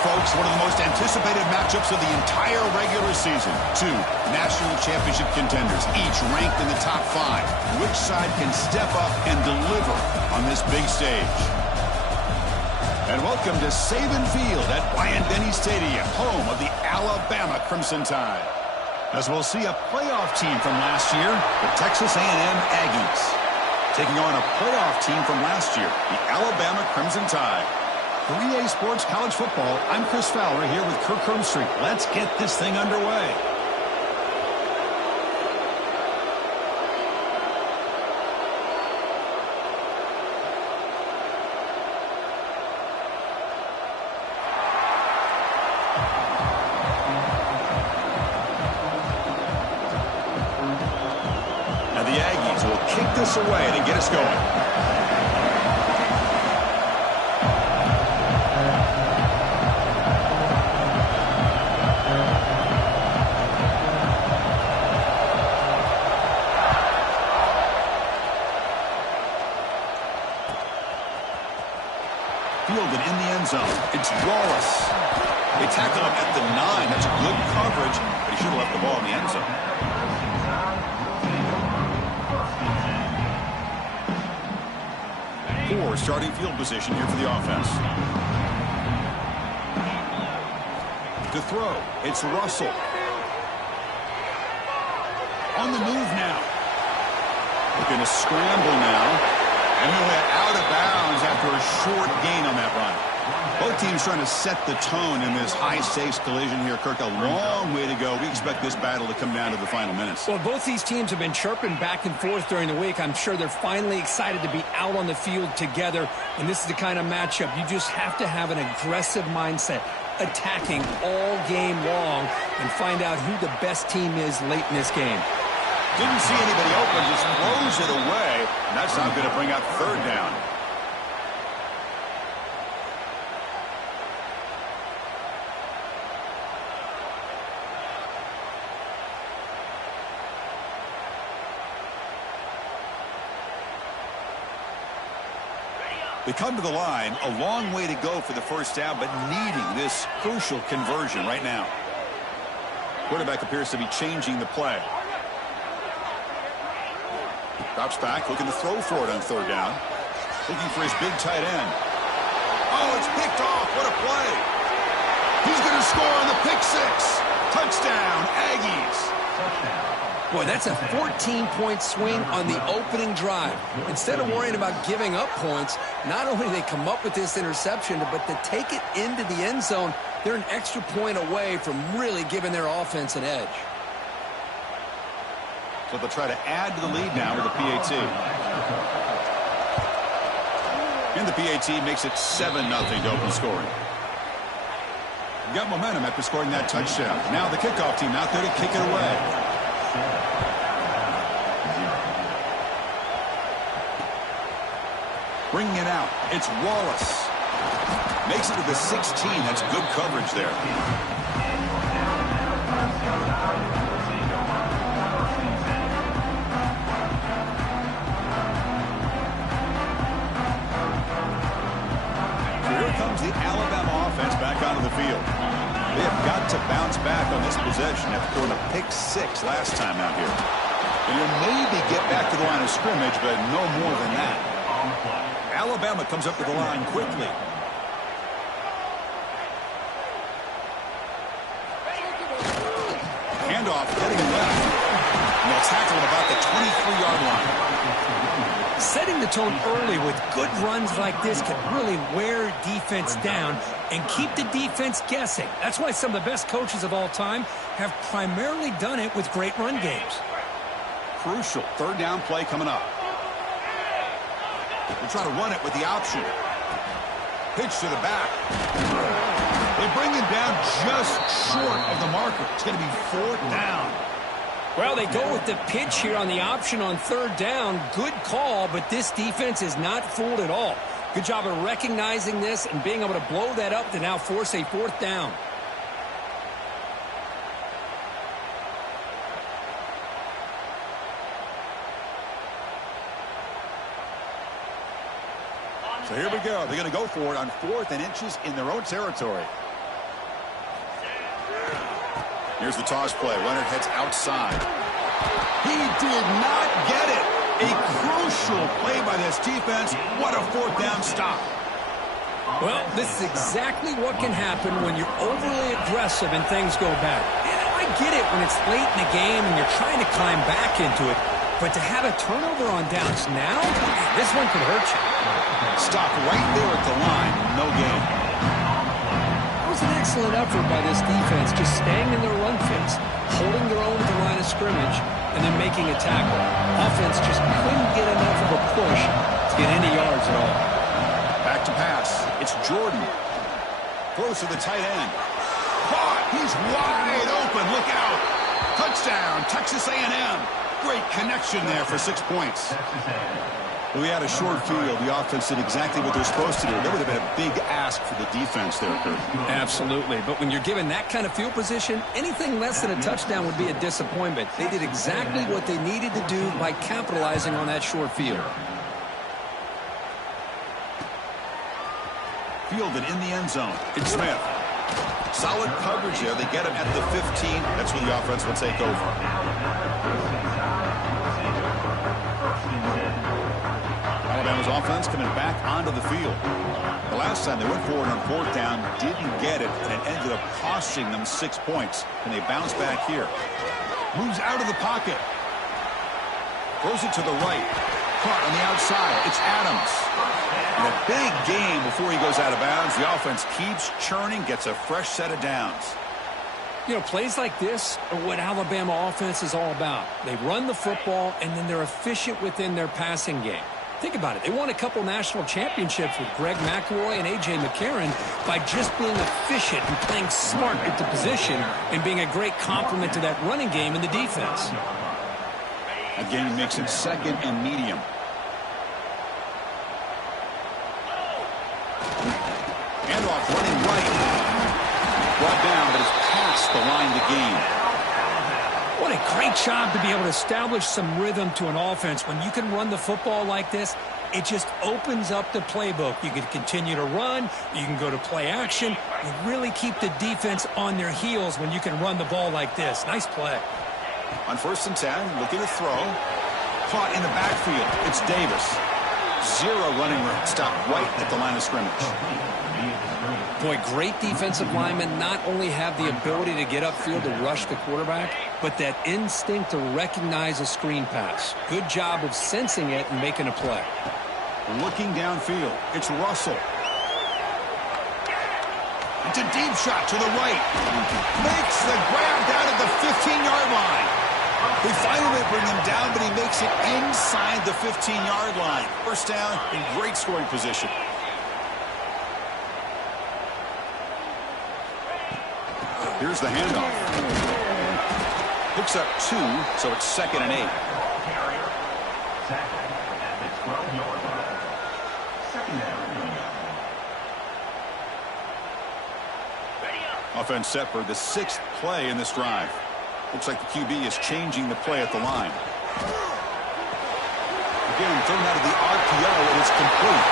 folks, one of the most anticipated matchups of the entire regular season. Two national championship contenders, each ranked in the top 5. Which side can step up and deliver on this big stage? And welcome to Saban Field at Bryant-Denny Stadium, home of the Alabama Crimson Tide. As we'll see a playoff team from last year, the Texas A&M Aggies, taking on a playoff team from last year, the Alabama Crimson Tide. For EA Sports College Football, I'm Chris Fowler here with Kirk Herbstreit. Let's get this thing underway. Now the Aggies will kick this away to get us going. Fielded in the end zone. It's Wallace. They tackle him at the 9. That's good coverage, but he should have left the ball in the end zone. Poor starting field position here for the offense. To throw, it's Russell. On the move now. Looking to scramble now. And he'll head out of bounds after a short gain on that run. Both teams trying to set the tone in this high-stakes collision here. Kirk, a long way to go. We expect this battle to come down to the final minutes. Well, both these teams have been chirping back and forth during the week. I'm sure they're finally excited to be out on the field together. And this is the kind of matchup you just have to have an aggressive mindset, attacking all game long and find out who the best team is late in this game. Didn't see anybody open, just throws it away. And that's not going to bring up third down. They come to the line, a long way to go for the first down, but needing this crucial conversion right now. Quarterback appears to be changing the play. Drops back, looking to throw for it on third down. Looking for his big tight end. Oh, it's picked off. What a play. He's going to score on the pick 6. Touchdown, Aggies. Boy, that's a 14-point swing on the opening drive. Instead of worrying about giving up points, not only do they come up with this interception, but to take it into the end zone, they're an extra point away from really giving their offense an edge. So they'll try to add to the lead now with the PAT. And the PAT makes it 7-0 to open scoring. Got momentum after scoring that touchdown. Now the kickoff team out there to kick it away. Bringing it out. It's Wallace. Makes it to the 16. That's good coverage there. Comes the Alabama offense back onto the field. They have got to bounce back on this possession after throwing a pick 6 last time out here. And you'll maybe get back to the line of scrimmage, but no more than that. Alabama comes up to the line quickly. Handoff heading left. And they'll tackle at about the 23-yard line. Setting the tone early with good runs like this can really wear defense down and keep the defense guessing. That's why some of the best coaches of all time have primarily done it with great run games. Crucial third down play coming up. They'll try to run it with the option. Pitch to the back. They bring him down just short of the marker. It's going to be fourth down. Well, they go with the pitch here on the option on third down. Good call, but this defense is not fooled at all. Good job of recognizing this and being able to blow that up to now force a fourth down. So here we go. They're going to go for it on 4th and inches in their own territory. Here's the toss play. Leonard heads outside. He did not get it. A crucial play by this defense. What a fourth down stop. Well, this is exactly what can happen when you're overly aggressive and things go bad. I get it when it's late in the game and you're trying to climb back into it. But to have a turnover on downs now, this one could hurt you. Stop right there at the line. No gain. It was an excellent effort by this defense, just staying in their run fits, holding their own at the line of scrimmage, and then making a tackle. Offense just couldn't get enough of a push to get any yards at all. Back to pass. It's Jordan. Throws to the tight end. Caught. He's wide open. Look out. Touchdown, Texas A&M. Great connection there for 6 points. We had a short field. The offense did exactly what they're supposed to do. That would have been a big ask for the defense there, Kurt. Absolutely. But when you're given that kind of field position, anything less than a touchdown would be a disappointment. They did exactly what they needed to do by capitalizing on that short field. Fielded in the end zone. It's Smith. Solid coverage there. They get him at the 15. That's when the offense will take over. Alabama's offense coming back onto the field. The last time they went forward on fourth down, didn't get it, and it ended up costing them 6 points. And they bounce back here. Moves out of the pocket. Throws it to the right. Caught on the outside. It's Adams. In a big game before he goes out of bounds. The offense keeps churning, gets a fresh set of downs. You know, plays like this are what Alabama offense is all about. They run the football, and then they're efficient within their passing game. Think about it. They won a couple national championships with Greg McElroy and A.J. McCarron by just being efficient and playing smart at the position and being a great complement to that running game in the defense. Again, makes it second and medium. Handoff running right. Brought down, but it's past the line to gain. What a great job to be able to establish some rhythm to an offense. When you can run the football like this, it just opens up the playbook. You can continue to run. You can go to play action. You really keep the defense on their heels when you can run the ball like this. Nice play. On 1st and 10, looking to throw. Caught in the backfield. It's Davis. Zero running room. Stopped right at the line of scrimmage. Boy, great defensive linemen not only have the ability to get upfield to rush the quarterback, but that instinct to recognize a screen pass. Good job of sensing it and making a play. Looking downfield. It's Russell. It's a deep shot to the right. Makes the grab down at the 15-yard line. They finally bring him down, but he makes it inside the 15-yard line. First down in great scoring position. Here's the handoff. Picks up 2, so it's 2nd and 8. Offense set for the 6th play in this drive. Looks like the QB is changing the play at the line. Again, thrown out of the RPO, and it's complete.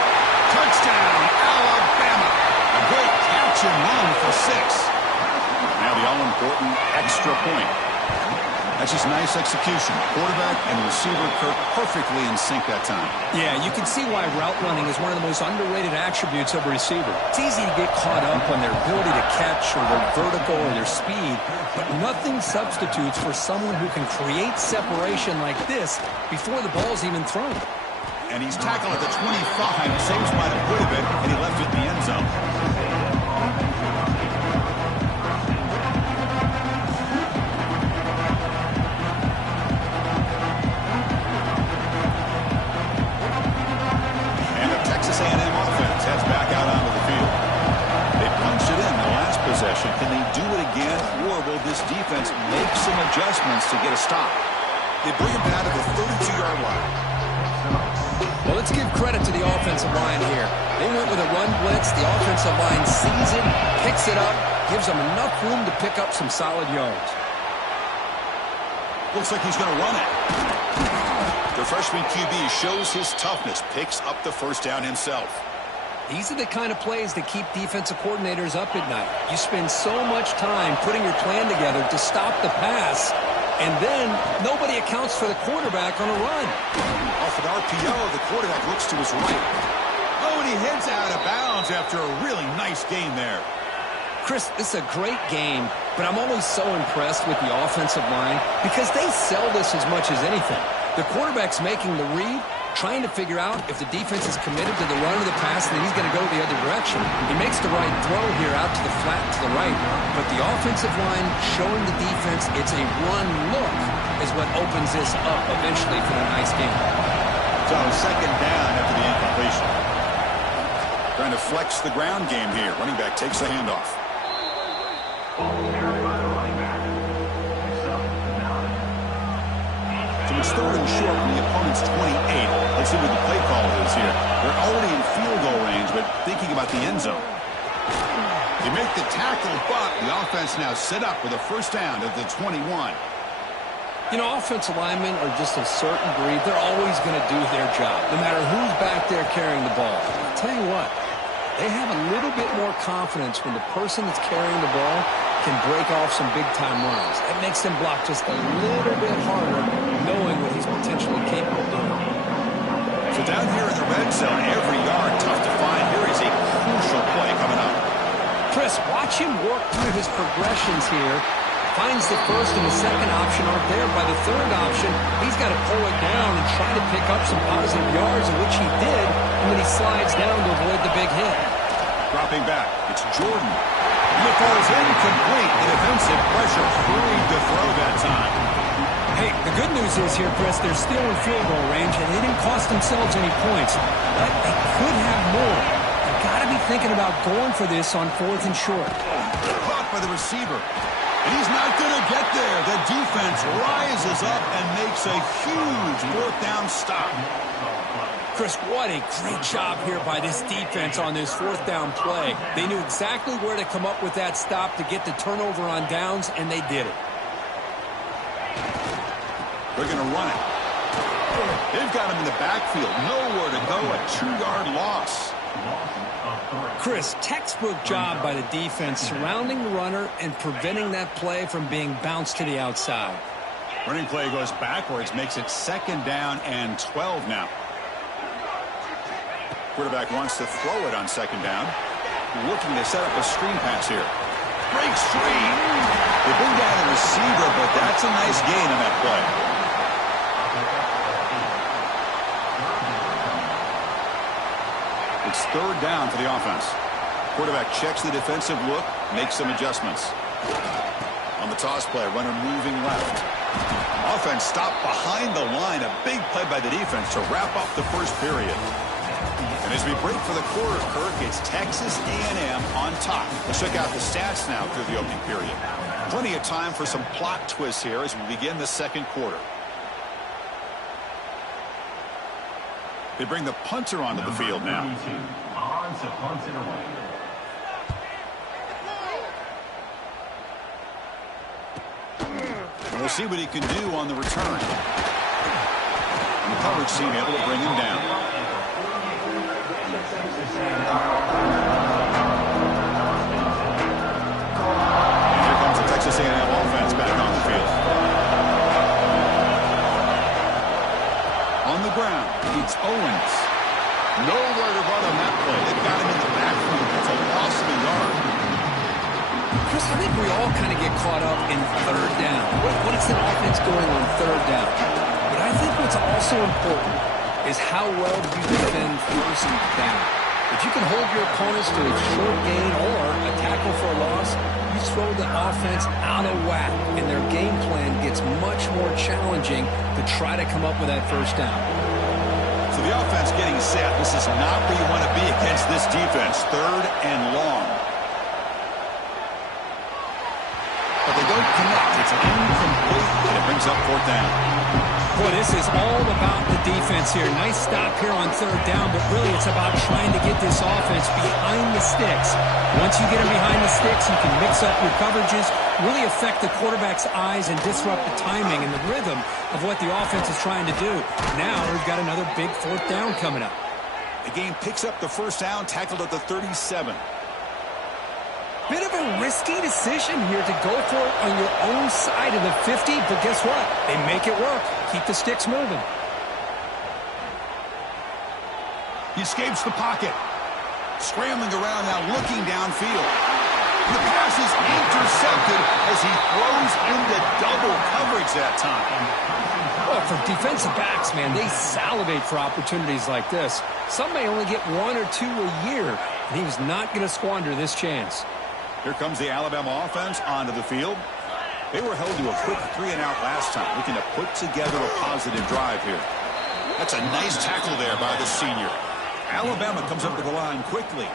Touchdown, Alabama. A great catch and run for 6. Now the all-important extra point. That's just nice execution. Quarterback and receiver Kirk perfectly in sync that time. Yeah, you can see why route running is one of the most underrated attributes of a receiver. It's easy to get caught up on their ability to catch or their vertical or their speed, but nothing substitutes for someone who can create separation like this before the ball's even thrown. And he's tackled at the 25, saves by a good of it, and he left it in the end zone. Can they do it again, or will this defense make some adjustments to get a stop? They bring him down to the 32-yard line. Well, let's give credit to the offensive line here. They went with a run blitz. The offensive line sees it, picks it up, gives them enough room to pick up some solid yards. Looks like he's going to run it. The freshman QB shows his toughness, picks up the first down himself. These are the kind of plays that keep defensive coordinators up at night. You spend so much time putting your plan together to stop the pass, and then nobody accounts for the quarterback on a run. Off an RPO, the quarterback looks to his right. Oh, and he heads out of bounds after a really nice game there. Chris, this is a great game, but I'm always so impressed with the offensive line because they sell this as much as anything. The quarterback's making the read, trying to figure out if the defense is committed to the run or the pass, and then he's going to go the other direction. He makes the right throw here out to the flat to the right, but the offensive line showing the defense it's a run look is what opens this up eventually for a nice game. So second down after the incompletion. Trying to flex the ground game here. Running back takes the handoff. So it's third and short from the opponent's 28. Let's see what the play call is here. They're already in field goal range, but thinking about the end zone. They make the tackle, but the offense now set up with a first down at the 21. You know, offensive linemen are just a certain breed. They're always going to do their job, no matter who's back there carrying the ball. I'll tell you what, they have a little bit more confidence when the person that's carrying the ball can break off some big-time runs. It makes them block just a little bit harder, knowing what he's potentially capable of doing. So down here in the red zone, every yard tough to find. Here is a crucial play coming up. Chris, watch him work through his progressions here. Finds the first and the second option aren't there. By the third option, he's got to pull it down and try to pick up some positive yards, which he did, and then he slides down to avoid the big hit. Dropping back, it's Jordan. And the ball is incomplete. The defensive pressure hurried to throw that time. Hey, the good news is here, Chris, they're still in field goal range, and they didn't cost themselves any points, but they could have more. They've got to be thinking about going for this on fourth and short. Caught by the receiver. He's not going to get there. The defense rises up and makes a huge fourth down stop. Chris, what a great job here by this defense on this fourth down play. They knew exactly where to come up with that stop to get the turnover on downs, and they did it. They're going to run it. They've got him in the backfield. Nowhere to go. A 2-yard loss. Chris, textbook job by the defense surrounding the runner and preventing that play from being bounced to the outside. Running play goes backwards, makes it second down and 12 now. Quarterback wants to throw it on second down. Looking to set up a screen pass here. Breaks free. They bring down the receiver, but that's a nice gain on that play. It's third down for the offense. Quarterback checks the defensive look, makes some adjustments. On the toss play, runner moving left. Offense stopped behind the line. A big play by the defense to wrap up the first period. And as we break for the quarter, Kirk, it's Texas A&M on top. Let's check out the stats now through the opening period. Plenty of time for some plot twists here as we begin the second quarter. They bring the punter onto the field now. And we'll see what he can do on the return. And the coverage team able to bring him down. And here comes the Texas A&M offense back on the field. On the ground, it's Owens. Nowhere to run on that play. They've got him in the backfield. It's a loss of a yard. Chris, I think we all kind of get caught up in third down. What is the offense doing on third down? But I think what's also important is how well do you defend first down. If you can hold your opponents to a short gain or a tackle for a loss, you throw the offense out of whack, and their game plan gets much more challenging to try to come up with that first down. So the offense getting set. This is not where you want to be against this defense. Third and long. But they don't connect. It's incomplete, and it brings up fourth down. Boy, this is all about the defense here. Nice stop here on third down, but really it's about trying to get this offense behind the sticks. Once you get them behind the sticks, you can mix up your coverages, really affect the quarterback's eyes and disrupt the timing and the rhythm of what the offense is trying to do. Now we've got another big fourth down coming up. The game picks up the first down, tackled at the 37. Bit of a risky decision here to go for it on your own side of the 50, but guess what? They make it work. Keep the sticks moving. He escapes the pocket. Scrambling around now, looking downfield. The pass is intercepted as he throws into double coverage that time. Well, for defensive backs, man, they salivate for opportunities like this. Some may only get 1 or 2 a year, and he was not going to squander this chance. Here comes the Alabama offense onto the field. They were held to a quick 3-and-out last time, looking to put together a positive drive here. That's a nice tackle there by the senior. Alabama comes up to the line quickly.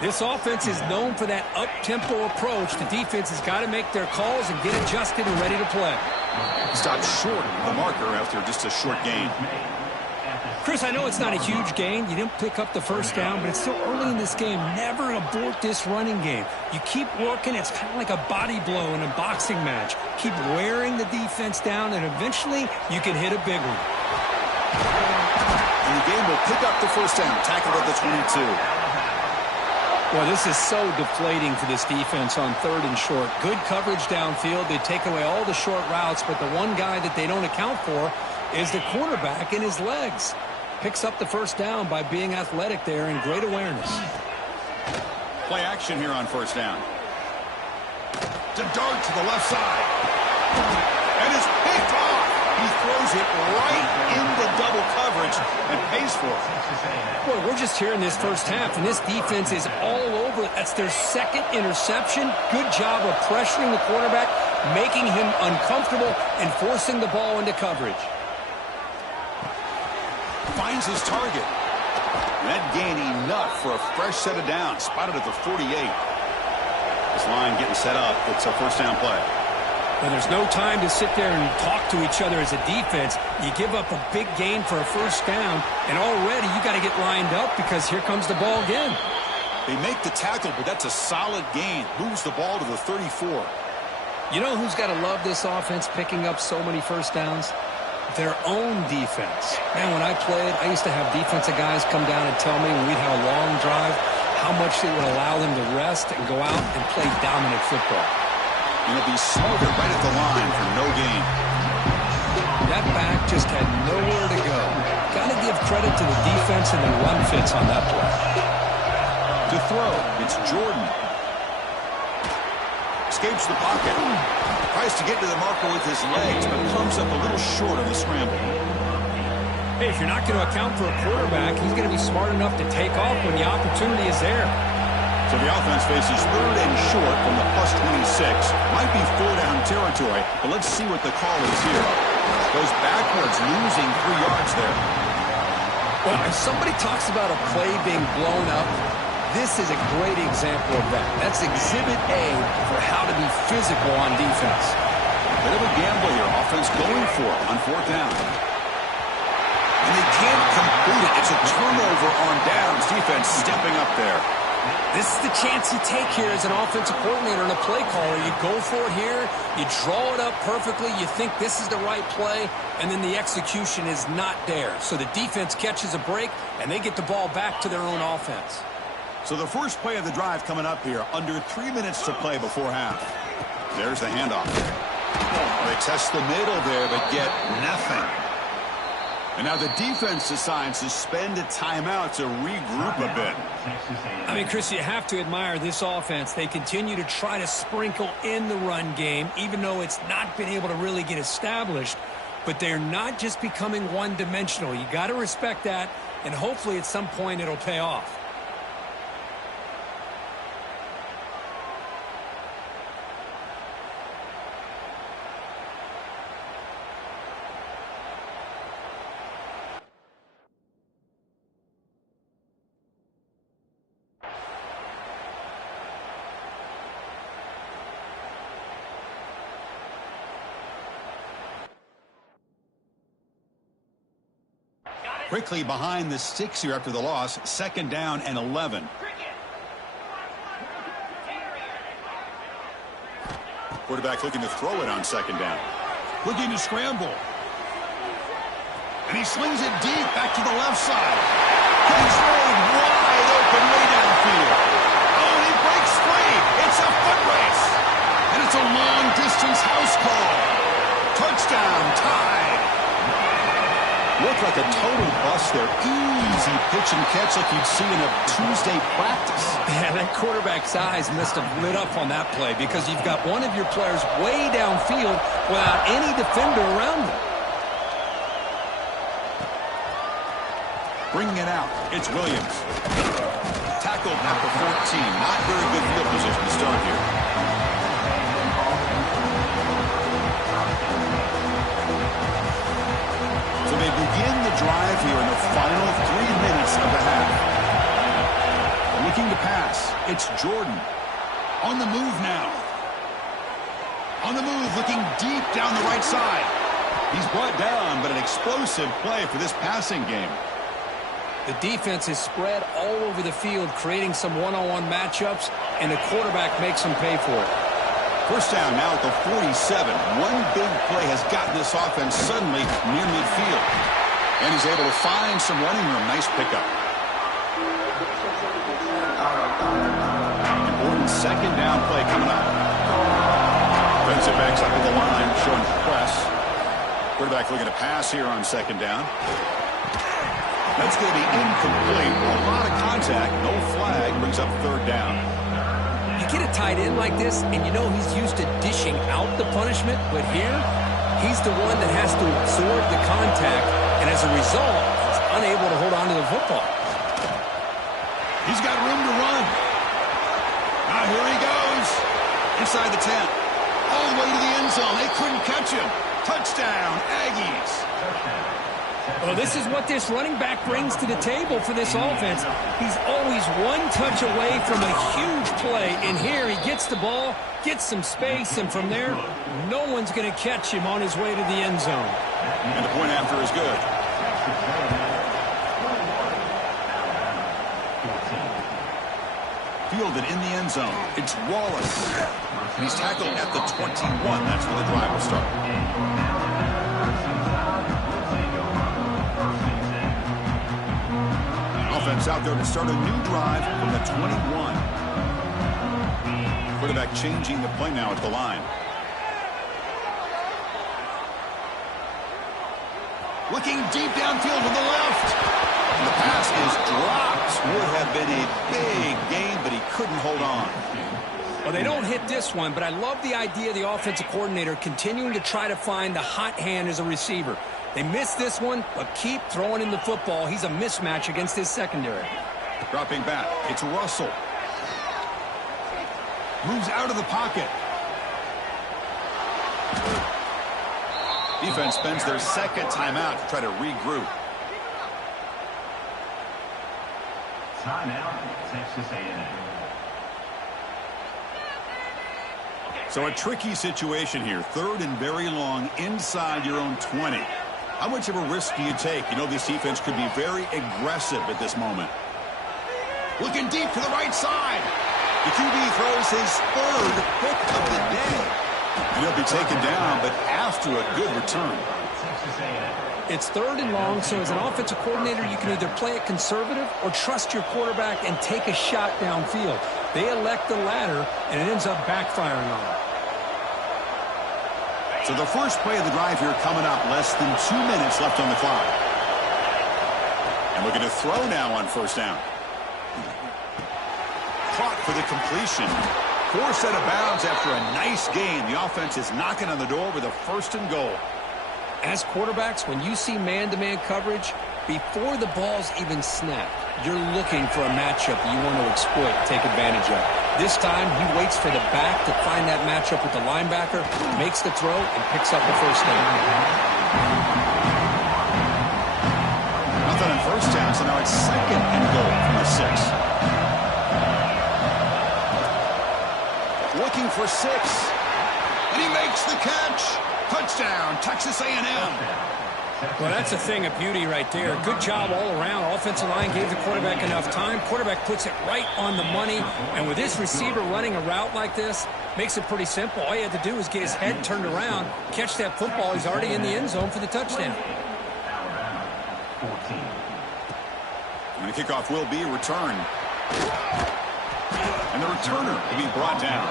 This offense is known for that up-tempo approach. The defense has got to make their calls and get adjusted and ready to play. Stopped short of the marker after just a short gain. Chris, I know it's not a huge gain. You didn't pick up the first down, but it's still early in this game. Never abort this running game. You keep working. It's kind of like a body blow in a boxing match. Keep wearing the defense down, and eventually you can hit a big one. And the game will pick up the first down, tackled at the 22. Well, this is so deflating for this defense on 3rd and short. Good coverage downfield. They take away all the short routes, but the one guy that they don't account for is the cornerback in his legs. Picks up the first down by being athletic there and great awareness. Play action here on first down. To dart to the left side. And it's picked off. He throws it right into double coverage and pays for it. Boy, we're just here in this first half, and this defense is all over it. That's their second interception. Good job of pressuring the quarterback, making him uncomfortable, and forcing the ball into coverage. Finds his target. That gain enough for a fresh set of downs. Spotted at the 48. This line getting set up. It's a first down play. Well, there's no time to sit there and talk to each other as a defense. You give up a big gain for a first down, and already you got to get lined up because here comes the ball again. They make the tackle, but that's a solid gain. Moves the ball to the 34. You know who's got to love this offense picking up so many first downs? Their own defense. Man, when I played, I used to have defensive guys come down and tell me when we'd have a long drive how much it would allow them to rest and go out and play dominant football. And it'll be smothered right at the line for no gain. That back just had nowhere to go. Got to give credit to the defense and the run fits on that play. To throw, it's Jordan. Escapes the pocket. Tries to get to the marker with his legs, but comes up a little short on the scramble. Hey, if you're not going to account for a quarterback, he's going to be smart enough to take off when the opportunity is there. So the offense faces 3rd and short from the plus 26. Might be 4-down territory, but let's see what the call is here. Goes backwards, losing 3 yards there. Well, if somebody talks about a play being blown up, this is a great example of that. That's Exhibit A for how to be physical on defense. Bit of a gamble here. Offense going for it on 4th down. And they can't complete it. It's a turnover on downs. Defense stepping up there. This is the chance you take here as an offensive coordinator and a play caller. You go for it here. You draw it up perfectly. You think this is the right play, and then the execution is not there. So the defense catches a break, and they get the ball back to their own offense. So the first play of the drive coming up here. Under 3 minutes to play before half. There's the handoff. They test the middle there, but get nothing. And now the defense decides to spend a timeout to regroup a bit. I mean, Chris, you have to admire this offense. They continue to try to sprinkle in the run game, even though it's not been able to really get established. But they're not just becoming one-dimensional. You got to respect that, and hopefully at some point it'll pay off. Quickly behind the sticks here after the loss. 2nd down and 11. Quarterback looking to throw it on 2nd down. Looking to scramble. And he slings it deep back to the left side. He's laid wide open way downfield. Oh, and he breaks free. It's a foot race. And it's a long-distance house call. Touchdown, tied. Looked like a total bust there. Easy pitch and catch like you'd see in a Tuesday practice. Yeah, that quarterback's eyes must have lit up on that play because you've got one of your players way downfield without any defender around him. Bringing it out, it's Williams. Tackled at the 14. Not very good field position to start here. So they begin the drive here in the final 3 minutes of the half. Looking to pass, it's Jordan. On the move now. On the move, looking deep down the right side. He's brought down, but an explosive play for this passing game. The defense is spread all over the field, creating some one-on-one matchups, and the quarterback makes them pay for it. First down now at the 47. One big play has gotten this offense suddenly near midfield. And he's able to find some running room. Nice pickup. Important second down play coming up. Defensive backs up at the line, showing press. Quarterback looking to pass here on second down. That's going to be incomplete. A lot of contact, no flag, brings up third down. You get a tight end like this, and you know he's used to dishing out the punishment, but here, he's the one that has to absorb the contact, and as a result, he's unable to hold on to the football. He's got room to run. Now here he goes. Inside the 10. All the way to the end zone. They couldn't catch him. Touchdown, Aggies. Well, this is what this running back brings to the table for this offense. He's always one touch away from a huge play. And here he gets the ball, gets some space, and from there, no one's going to catch him on his way to the end zone. And the point after is good. Fielded in the end zone. It's Wallace. And he's tackled at the 21. That's where the drive will start. Offense out there to start a new drive from the 21. Quarterback changing the play now at the line. Looking deep downfield to the left. And the pass is dropped. Would have been a big game, but he couldn't hold on. Well, they don't hit this one, but I love the idea of the offensive coordinator continuing to try to find the hot hand as a receiver. They missed this one, but keep throwing him the football. He's a mismatch against his secondary. Dropping back, it's Russell. Moves out of the pocket. Defense spends their second timeout to try to regroup. Timeout, Texas A&M. So a tricky situation here. Third and very long inside your own 20. How much of a risk do you take? You know this defense could be very aggressive at this moment. Looking deep to the right side. The QB throws his third pick of the day. And he'll be taken down, but after a good return. It's third and long, so as an offensive coordinator, you can either play it conservative or trust your quarterback and take a shot downfield. They elect the latter, and it ends up backfiring on them. So the first play of the drive here coming up, less than 2 minutes left on the clock. And looking to throw now on first down. Clock for the completion. Forced out of bounds after a nice game. The offense is knocking on the door with a first and goal. As quarterbacks, when you see man-to-man coverage, before the ball's even snapped, you're looking for a matchup you want to exploit, take advantage of. This time, he waits for the back to find that matchup with the linebacker, makes the throw, and picks up the first down. Nothing on first down, so now it's second and goal from the 6. Looking for 6. And he makes the catch. Touchdown, Texas A&M. Well, that's a thing of beauty right there. Good job all around. Offensive line gave the quarterback enough time. Quarterback puts it right on the money. And with this receiver running a route like this, makes it pretty simple. All he had to do was get his head turned around, catch that football. He's already in the end zone for the touchdown. And the kickoff will be a return. And the returner will be brought down.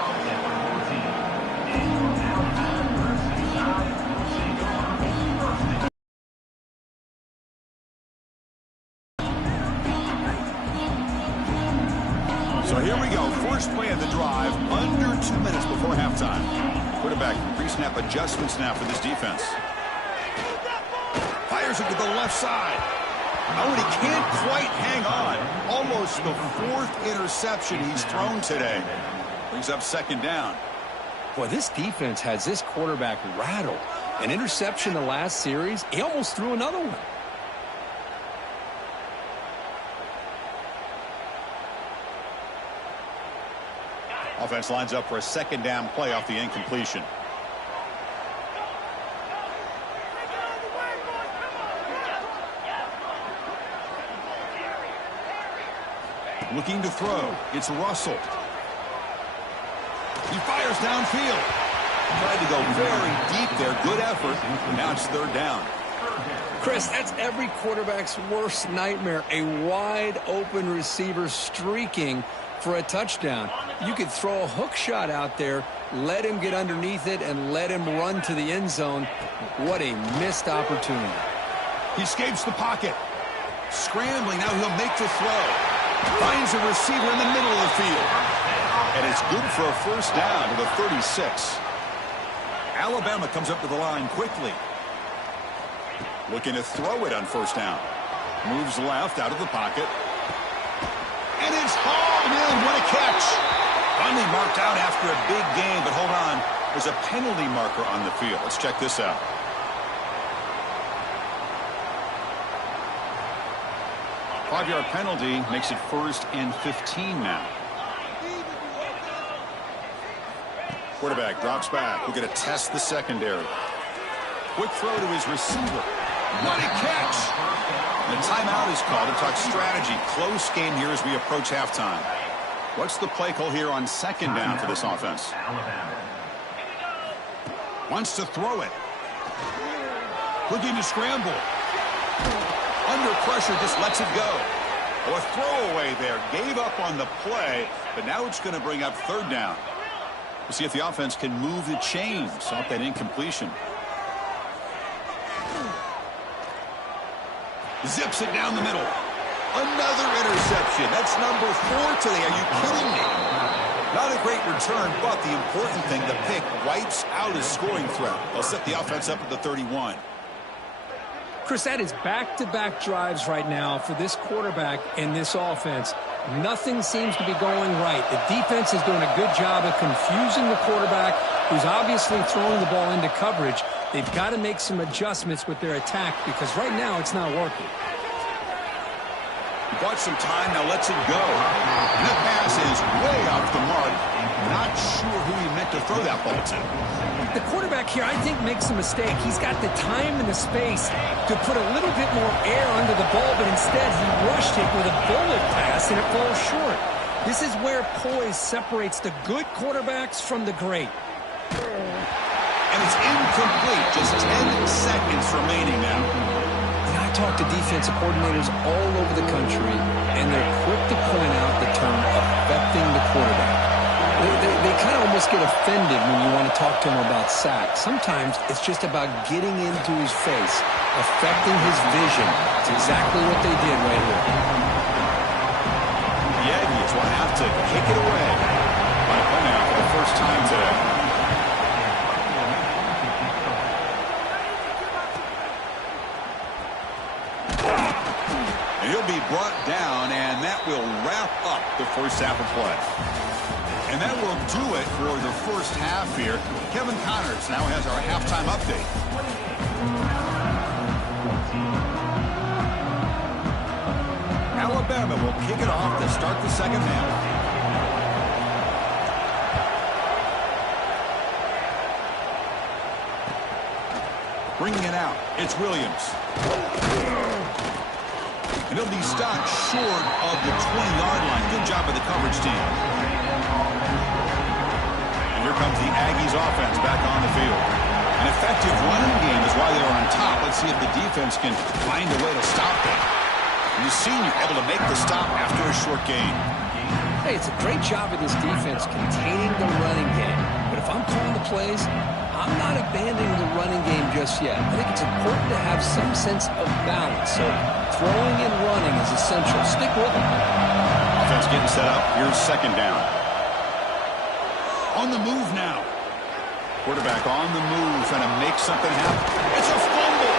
So here we go. First play of the drive, under 2 minutes before halftime. Quarterback pre-snap adjustments now for this defense. Fires it to the left side. Oh, and he can't quite hang on. Almost the 4th interception he's thrown today. Brings up second down. Boy, this defense has this quarterback rattled. An interception the last series. He almost threw another one. Offense lines up for a second down play off the incompletion. Looking to throw. It's Russell. He fires downfield. Tried to go very deep there. Good effort. Now it's third down. Chris, that's every quarterback's worst nightmare. A wide open receiver streaking for a touchdown. You could throw a hook shot out there, let him get underneath it, and let him run to the end zone. What a missed opportunity. He escapes the pocket. Scrambling. Now he'll make the throw. Finds a receiver in the middle of the field. And it's good for a first down to the 36. Alabama comes up to the line quickly. Looking to throw it on first down. Moves left out of the pocket. And it's hauled in. What a catch. Finally marked out after a big game, but hold on. There's a penalty marker on the field. Let's check this out. Five-yard penalty makes it 1st and 15 now. Quarterback drops back. We're going to test the secondary. Quick throw to his receiver. What a catch! And a timeout is called to talk strategy. Close game here as we approach halftime. What's the play call here on second down for this offense? Wants to throw it. Looking to scramble. Under pressure, just lets it go. Oh, a throwaway there. Gave up on the play, but now it's going to bring up third down. We'll see if the offense can move the chains off that incompletion. Zips it down the middle. Another interception. That's number 4 today. Are you kidding me? Not a great return, but the important thing, the pick wipes out his scoring threat. They'll set the offense up at the 31. Chris, that is back-to-back drives right now for this quarterback and this offense. Nothing seems to be going right. The defense is doing a good job of confusing the quarterback, who's obviously throwing the ball into coverage. They've got to make some adjustments with their attack because right now it's not working. Bought some time, now lets it go. And that pass is way off the mark. Not sure who he meant to throw that ball to. The quarterback here, I think, makes a mistake. He's got the time and the space to put a little bit more air under the ball, but instead he rushed it with a bullet pass, and it falls short. This is where poise separates the good quarterbacks from the great. And it's incomplete. Just 10 seconds remaining now. I talk to defensive coordinators all over the country, and they're quick to point out the term affecting the quarterback. They kind of almost get offended when you want to talk to them about sacks. Sometimes it's just about getting into his face, affecting his vision. It's exactly what they did right here. The Aggies will have to kick it away by coming out for the first time today. And he'll be brought down, and that will wrap up the first half of play. And that will do it for the first half here. Kevin Connors now has our halftime update. Alabama will kick it off to start the second half. Bringing it out, it's Williams. And he'll be stopped short of the 20-yard line. Good job by the coverage team. Here comes the Aggies offense back on the field. An effective running game is why they're on top. Let's see if the defense can find a way to stop them. The senior able to make the stop after a short gain. Hey, it's a great job of this defense containing the running game. But if I'm calling the plays, I'm not abandoning the running game just yet. I think it's important to have some sense of balance. So throwing and running is essential. Stick with it. Offense getting set up. Here's second down. On the move now. Quarterback on the move, trying to make something happen. It's a fumble.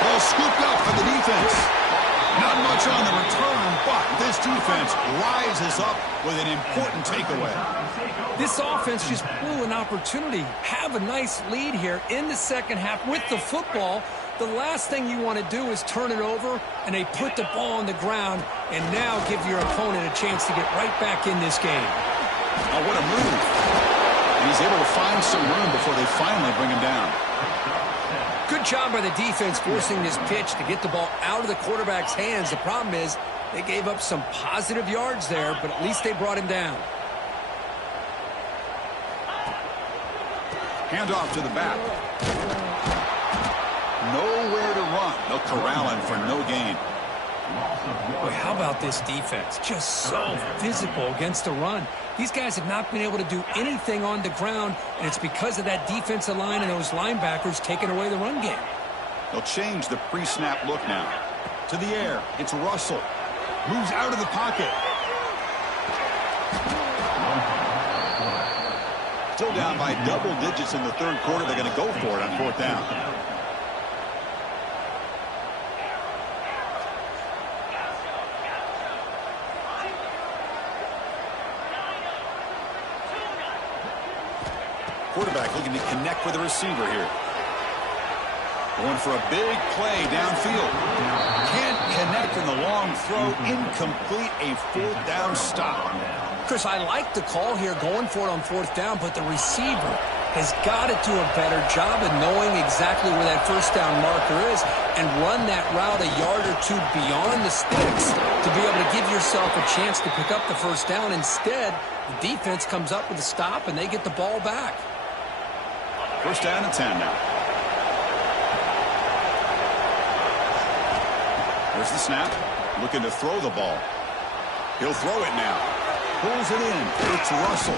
Ball scooped up by the defense. Not much on the return, but this defense rises up with an important takeaway. This offense just blew an opportunity. Have a nice lead here in the second half with the football. The last thing you want to do is turn it over, and they put the ball on the ground, and now give your opponent a chance to get right back in this game. Oh, what a move. And he's able to find some room before they finally bring him down. Good job by the defense forcing this pitch to get the ball out of the quarterback's hands. The problem is they gave up some positive yards there, but at least they brought him down. Handoff to the back. Nowhere to run. They'll corral him for no gain. Boy, how about this defense? Just so physical against the run. These guys have not been able to do anything on the ground, and it's because of that defensive line and those linebackers taking away the run game. They'll change the pre-snap look now. To the air. It's Russell. Moves out of the pocket. Still down by double digits in the third quarter. They're going to go for it on fourth down. Quarterback looking to connect with the receiver here. Going for a big play downfield. Can't connect in the long throw. Incomplete. A fourth down stop. Chris, I like the call here going for it on fourth down, but the receiver has got to do a better job of knowing exactly where that first down marker is and run that route a yard or two beyond the sticks to be able to give yourself a chance to pick up the first down. Instead, the defense comes up with a stop and they get the ball back. First down and 10 now. There's the snap. Looking to throw the ball. He'll throw it now. Pulls it in. It's Russell.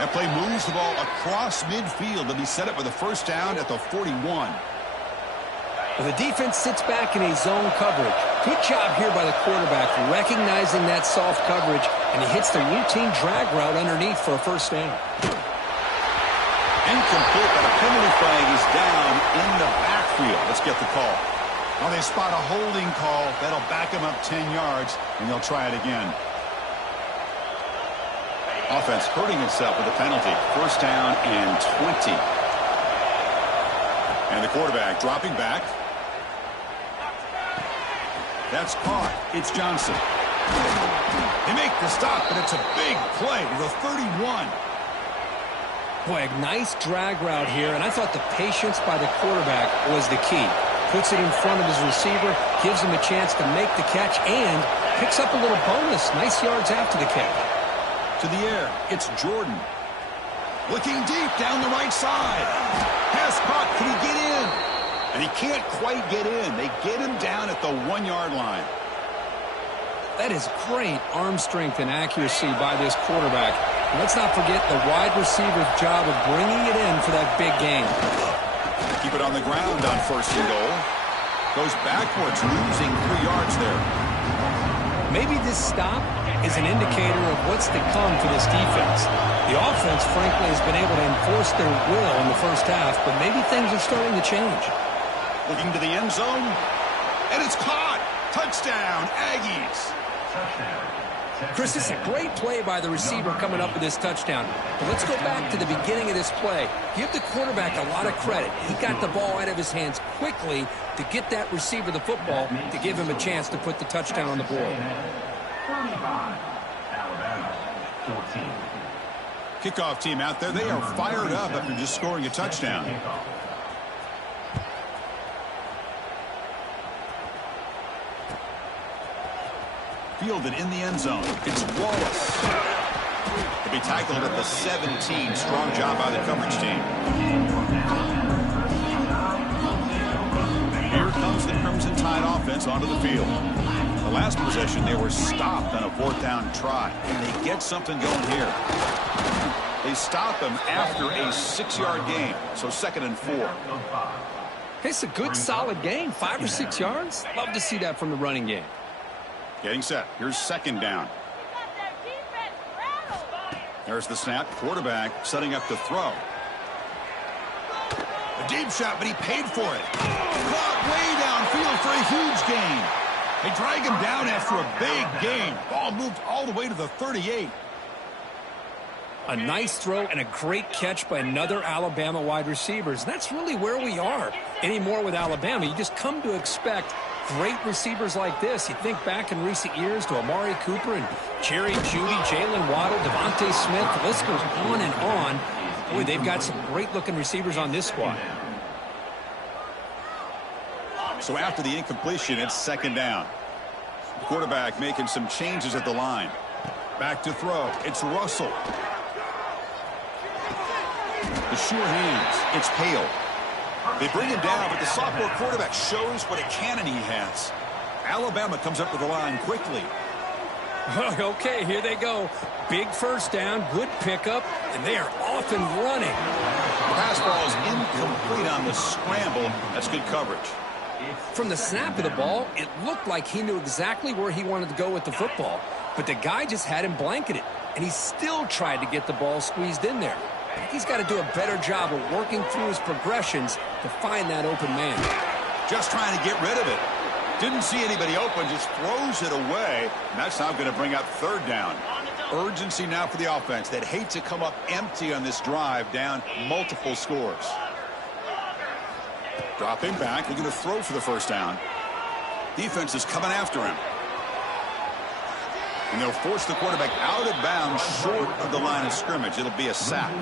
That play moves the ball across midfield to be set up with a first down at the 41. Well, the defense sits back in a zone coverage. Good job here by the quarterback recognizing that soft coverage, and he hits the routine drag route underneath for a first down. Incomplete, but a penalty flag is down in the backfield. Let's get the call. Well, they spot a holding call. That'll back them up 10 yards, and they'll try it again. Offense hurting itself with a penalty. First down and 20. And the quarterback dropping back. That's caught. It's Johnson. They make the stop, but it's a big play to the 31. Boy, a nice drag route here, and I thought the patience by the quarterback was the key. Puts it in front of his receiver, gives him a chance to make the catch, and picks up a little bonus. Nice yards after the catch. To the air, it's Jordan. Looking deep down the right side. Pass caught. Can he get in? And he can't quite get in. They get him down at the 1-yard line. That is great arm strength and accuracy by this quarterback. And let's not forget the wide receiver's job of bringing it in for that big game. Keep it on the ground on first and goal. Goes backwards, losing 3 yards there. Maybe this stop is an indicator of what's to come for this defense. The offense, frankly, has been able to enforce their will in the first half, but maybe things are starting to change. Looking to the end zone, and it's caught. Touchdown, Aggies. Chris, this is a great play by the receiver coming up with this touchdown. But let's go back to the beginning of this play. Give the quarterback a lot of credit. He got the ball out of his hands quickly to get that receiver the football to give him a chance to put the touchdown on the board. Kickoff team out there. They are fired up after just scoring a touchdown. Fielded in the end zone. It's Wallace. To be tackled at the 17. Strong job by the coverage team. Here comes the Crimson Tide offense onto the field. The last possession, they were stopped on a 4th down try. And they get something going here. They stop him after a 6-yard gain. So 2nd and 4. It's a good, solid gain. 5 or 6 yards. Love to see that from the running game. Getting set. Here's 2nd down. There's the snap. Quarterback setting up to throw. A deep shot, but he paid for it. Caught way downfield for a huge gain. They drag him down after a big gain. Ball moved all the way to the 38. A nice throw and a great catch by another Alabama wide receivers. That's really where we are anymore with Alabama. You just come to expect great receivers like this. You think back in recent years to Amari Cooper and Jerry Jeudy, Jalen Waddle, Devontae Smith. The list goes on and on. Boy, they've got some great-looking receivers on this squad. So after the incompletion, it's 2nd down. The quarterback making some changes at the line. Back to throw. It's Russell. The sure hands. It's Hale. They bring him down, but the sophomore quarterback shows what a cannon he has. Alabama comes up to the line quickly. Okay, here they go. Big 1st down, good pickup, and they are off and running. The pass ball is incomplete on the scramble. That's good coverage. From the snap of the ball, it looked like he knew exactly where he wanted to go with the football, but the guy just had him blanketed, and he still tried to get the ball squeezed in there. He's got to do a better job of working through his progressions to find that open man. Just trying to get rid of it. Didn't see anybody open, just throws it away. And that's now going to bring up 3rd down. Urgency now for the offense. They'd hate to come up empty on this drive, down multiple scores. Dropping back, looking to throw for the 1st down. Defense is coming after him. And they'll force the quarterback out of bounds short of the line of scrimmage. It'll be a sack.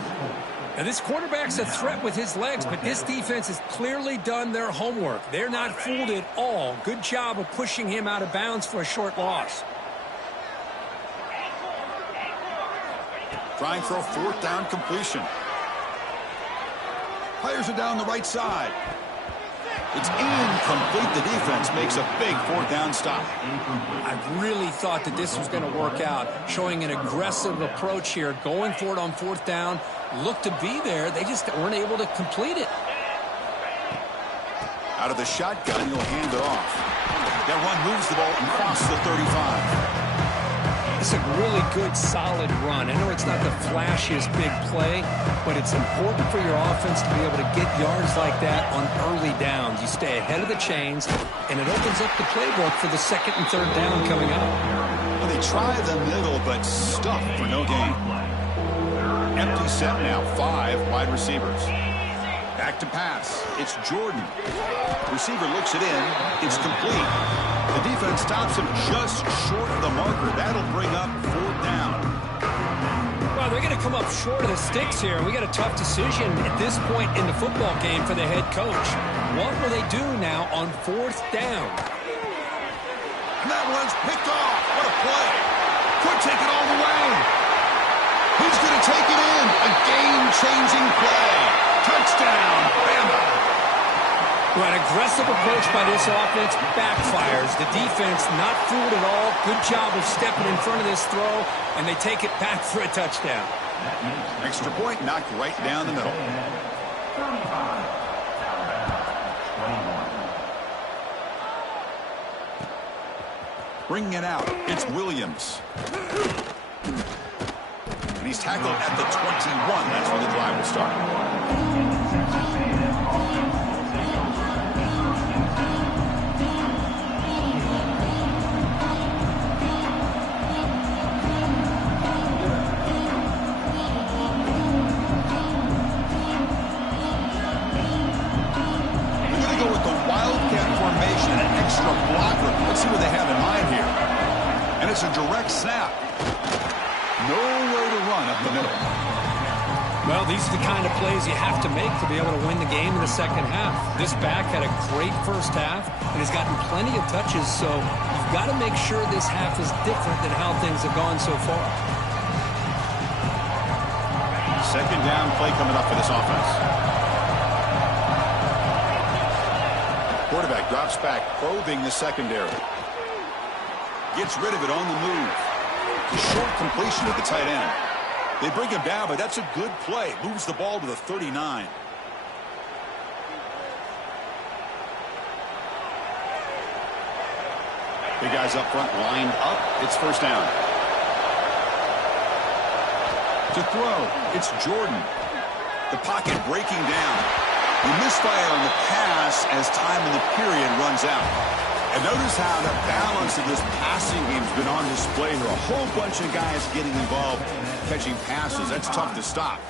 Now, this quarterback's a threat with his legs, but this defense has clearly done their homework. They're not fooled at all. Good job of pushing him out of bounds for a short loss. Trying for a 4th down completion. Players are down the right side. It's incomplete. The defense makes a big 4th down stop. I really thought that this was going to work out, showing an aggressive approach here, going for it on 4th down. Looked to be there. They just weren't able to complete it. Out of the shotgun, he'll hand it off. That run moves the ball across the 35. It's a really good, solid run. I know it's not the flashiest big play, but it's important for your offense to be able to get yards like that on early downs. You stay ahead of the chains, and it opens up the playbook for the 2nd and 3rd down coming up. Well, they try the middle, but stuff for no gain. Empty set now, 5 wide receivers. Back to pass. It's Jordan. Receiver looks it in. It's complete. The defense stops him just short of the marker. That'll bring up 4th down. Well, they're going to come up short of the sticks here. We got a tough decision at this point in the football game for the head coach. What will they do now on 4th down? And that one's picked off. What a play. Could take it all the way. He's going to take it in. A game-changing play. Touchdown, Bama. Well, an aggressive approach by this offense backfires. The defense not fooled at all. Good job of stepping in front of this throw, and they take it back for a touchdown. Extra point knocked right down the middle. Bringing it out, it's Williams. And he's tackled at the 21. That's where the drive will start. It's a direct snap. Nowhere to run up the middle. Well, these are the kind of plays you have to make to be able to win the game in the 2nd half. This back had a great 1st half and has gotten plenty of touches, so you've got to make sure this half is different than how things have gone so far. 2nd down play coming up for this offense. Quarterback drops back, probing the secondary. Gets rid of it on the move. Short completion at the tight end. They bring him down, but that's a good play. Moves the ball to the 39. Big guys up front lined up. It's first down. To throw, it's Jordan. The pocket breaking down. The misfire on the pass as time in the period runs out. And notice how the balance of this passing game has been on display here. A whole bunch of guys getting involved catching passes. That's tough to stop.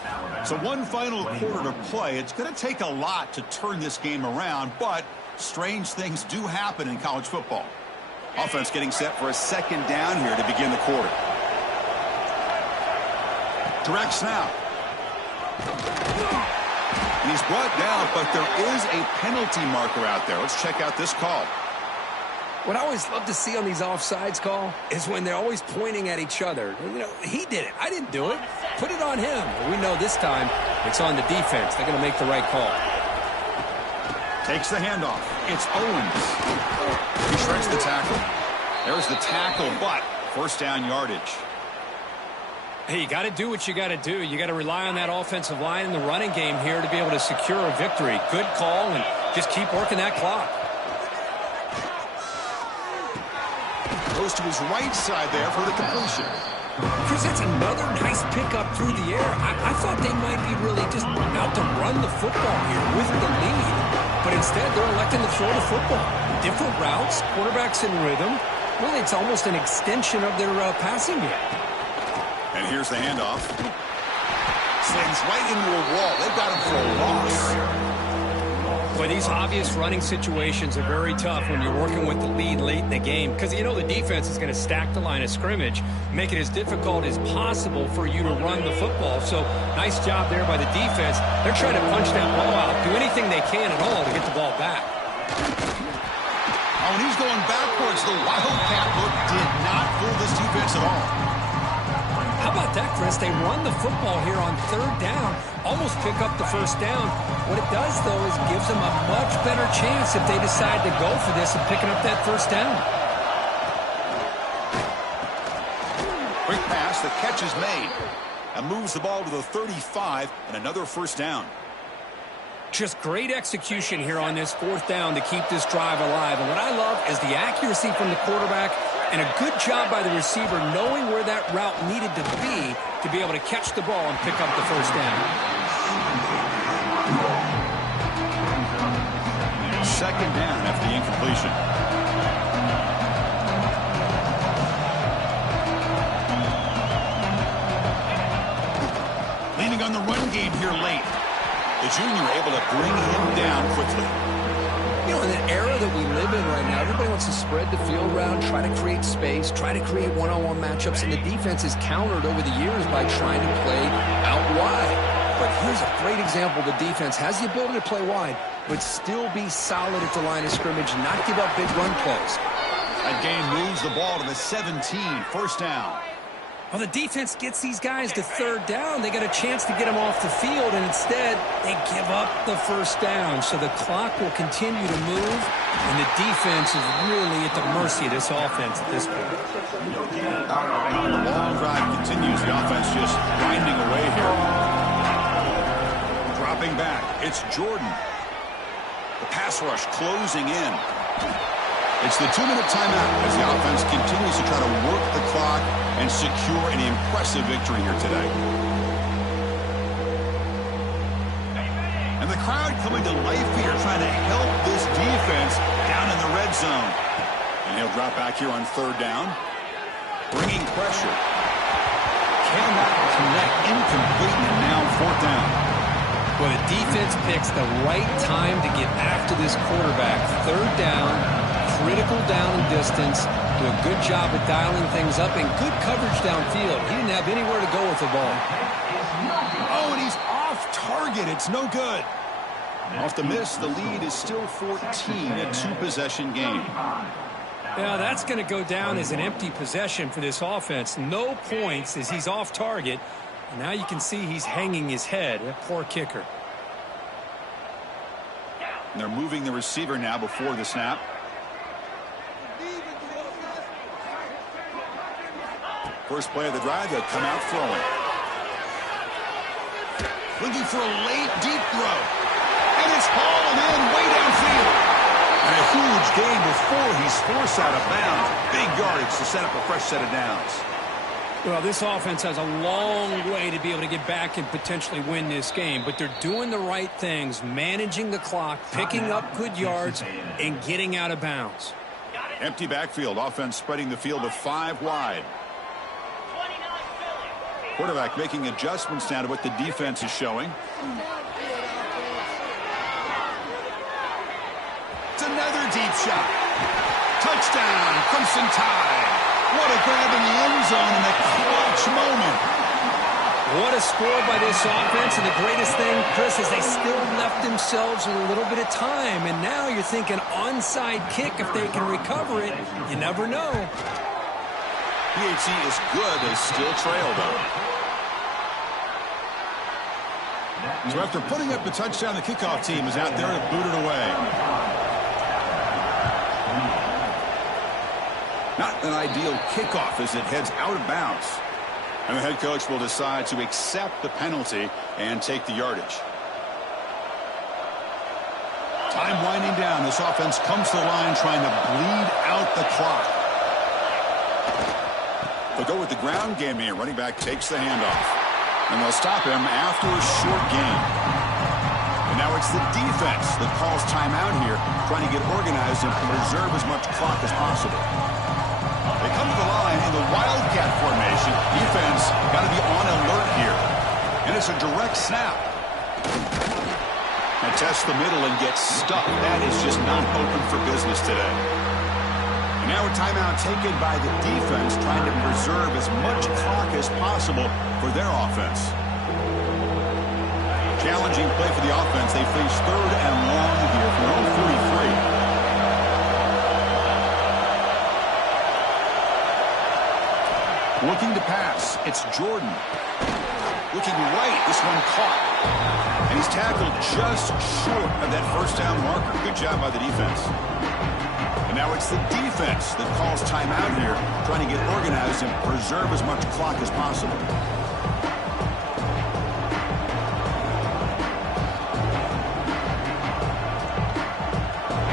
So one final quarter to play. It's going to take a lot to turn this game around, but strange things do happen in college football. Offense getting set for a second down here to begin the quarter. Direct snap. And he's brought down, but there is a penalty marker out there. Let's check out this call. What I always love to see on these offsides call is when they're always pointing at each other. You know, he did it. I didn't do it. Put it on him. We know this time it's on the defense. They're going to make the right call. Takes the handoff. It's Owens. He shreds the tackle. There's the tackle, but first down yardage. Hey, you got to do what you got to do. You got to rely on that offensive line in the running game here to be able to secure a victory. Good call, and just keep working that clock. Goes to his right side there for the completion. Chris, that's another nice pickup through the air. I thought they might be really just out to run the football here with the lead. But instead, they're electing to throw the football. Different routes, quarterbacks in rhythm. Really, it's almost an extension of their passing game. And here's the handoff. Slings right into a wall. They've got him for a loss. Boy, these obvious running situations are very tough when you're working with the lead late in the game because you know the defense is going to stack the line of scrimmage, make it as difficult as possible for you to run the football. So nice job there by the defense. They're trying to punch that ball out, do anything they can at all to get the ball back. Oh, and he's going backwards. The Wildcat look did not fool this defense at all. How about that, Chris? They run the football here on third down, almost pick up the first down. What it does, though, is gives them a much better chance if they decide to go for this and picking up that first down. Quick pass, the catch is made. And moves the ball to the 35 and another first down. Just great execution here on this fourth down to keep this drive alive. And what I love is the accuracy from the quarterback and a good job by the receiver knowing where that route needed to be able to catch the ball and pick up the first down. Second down after the incompletion. Leaning on the run game here late. The junior able to bring him down quickly. You know, in the era that we live in right now, everybody wants to spread the field around, try to create space, try to create one-on-one matchups, and the defense is countered over the years by trying to play out wide. But here's a great example. The defense has the ability to play wide, but still be solid at the line of scrimmage, not give up big run plays. That game moves the ball to the 17, first down. Well, the defense gets these guys to third down. They got a chance to get them off the field, and instead they give up the first down. So the clock will continue to move, and the defense is really at the mercy of this offense at this point. The long drive continues. The offense just grinding away here. Dropping back, it's Jordan. The pass rush closing in. It's the 2-minute timeout as the offense continues to try to work the clock and secure an impressive victory here today. And the crowd coming to life here, trying to help this defense down in the red zone. And he'll drop back here on third down. Bringing pressure. Cannot connect. Incomplete, and now fourth down. Well, the defense picks the right time to get after this quarterback. Third down. Critical down and distance, do a good job of dialing things up, and good coverage downfield. He didn't have anywhere to go with the ball. Oh, and he's off target. It's no good. Off the miss, the lead is still 14, a two-possession game. Yeah, that's going to go down as an empty possession for this offense. No points as he's off target. And now you can see he's hanging his head. A poor kicker. And they're moving the receiver now before the snap. First play of the drive, they'll come out throwing. Looking for a late, deep throw. And it's hauled in way downfield. And a huge gain before he's forced out of bounds. Big yardage to set up a fresh set of downs. Well, this offense has a long way to be able to get back and potentially win this game, but they're doing the right things, managing the clock, picking up good yards, and getting out of bounds. Empty backfield, offense spreading the field to 5 wide. Quarterback making adjustments now to what the defense is showing. It's another deep shot. Touchdown, Crimson Tide. What a grab in the end zone in a clutch moment. What a score by this offense, and the greatest thing, Chris, is they still left themselves a little bit of time, and now you're thinking onside kick if they can recover it. You never know. PHC is good. They still trail, though. So after putting up the touchdown, the kickoff team is out there to boot it away. Not an ideal kickoff as it heads out of bounds. And the head coach will decide to accept the penalty and take the yardage. Time winding down. This offense comes to the line trying to bleed out the clock. They'll go with the ground game here. Running back takes the handoff. And they'll stop him after a short gain. And now it's the defense that calls timeout here, trying to get organized and preserve as much clock as possible. They come to the line in the Wildcat formation. Defense got to be on alert here. And it's a direct snap. And test the middle and get stuck. That is just not open for business today. And now a timeout taken by the defense, trying to preserve as much clock as possible for their offense. Challenging play for the offense. They face 3rd and long here from their own 43. Looking to pass. It's Jordan. Looking right. This one caught. And he's tackled just short of that first down marker. Good job by the defense. And now it's the defense that calls timeout here, trying to get organized and preserve as much clock as possible.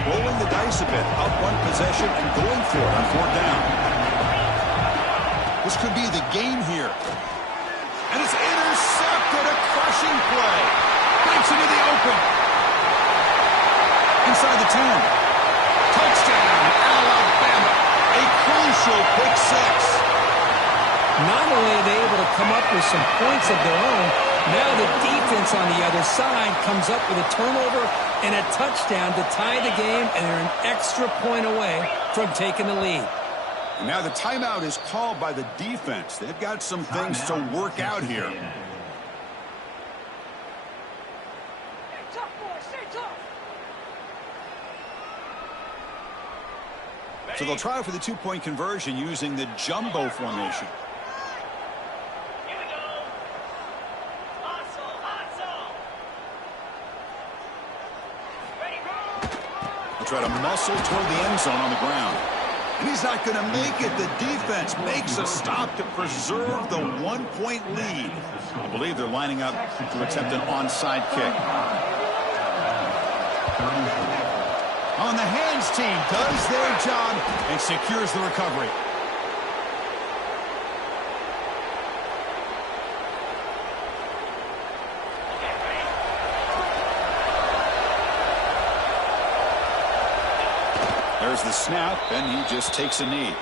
Rolling the dice a bit. Up one possession and going for it on 4th down. This could be the game here. And it's intercepted. A crushing play. Breaks into the open. Inside the 10. Touchdown, Alabama. A crucial pick 6. Not only are they able to come up with some points of their own, now the defense on the other side comes up with a turnover and a touchdown to tie the game, and they're an extra point away from taking the lead. And now the timeout is called by the defense. They've got some things to work out here. So they'll try for the 2-point conversion using the jumbo formation. Here we go. Hustle. Ready, roll. They'll try to muscle toward the end zone on the ground. And he's not going to make it. The defense makes a stop to preserve the 1-point lead. I believe they're lining up to attempt an onside kick. On the hands team does their job and secures the recovery. There's the snap, and he just takes a knee.